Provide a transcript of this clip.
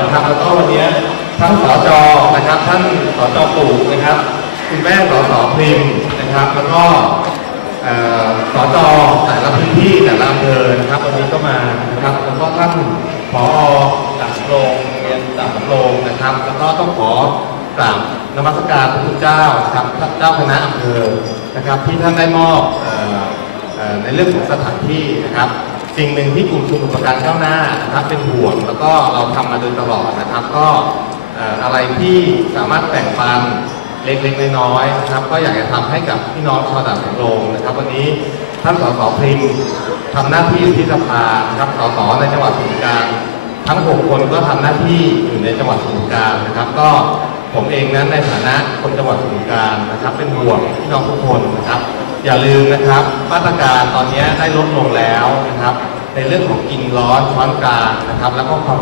นะครับแล้วก็วันนี้ทั้งสจนะครับท่านสจปู่นะครับคุณแม่สสพริมนะครับ แล้วก็เอ่อสจแต่ละพื้นที่แต่ละอำเภอนะครับวันนี้ก็มานะครับแล้วก็ท่านผอจากโรงเรียนจากโรงนะครับ แล้วก็ต้องขอกราบนมัสการพระพุทธเจ้านะครับท่านเจ้าคณะอำเภอนะครับ ที่ท่านได้มอบในเรื่องของสถานที่นะครับ สิ่งหนึ่งที่กลุ่มชุมนุมประการก้าวหน้านะครับเป็นห่วงแล้วก็เราทำมาโดยตลอดนะครับ ก็อะไรที่สามารถแบ่งปันเล็กๆน้อยๆนะครับ ก็อยากจะทำให้กับพี่น้องชาวด่านสำโรงนะครับ วันนี้ท่านสสพริมทำหน้าที่อยู่ที่สภาครับสสในจังหวัดสมุทรปราการทั้ง 6 คนก็ทำหน้าที่อยู่ในจังหวัดสมุทรปราการนะครับ ก็ผมเองนั้นในฐานะคนจังหวัดสมุทรปราการนะครับ เป็นห่วงพี่น้องทุกคนนะครับ อย่าลืมนะครับ มาตรการตอนนี้ได้ลดลงแล้วนะครับ ในเรื่องของกินร้อนช้อนกลางนะครับ แล้วก็ความ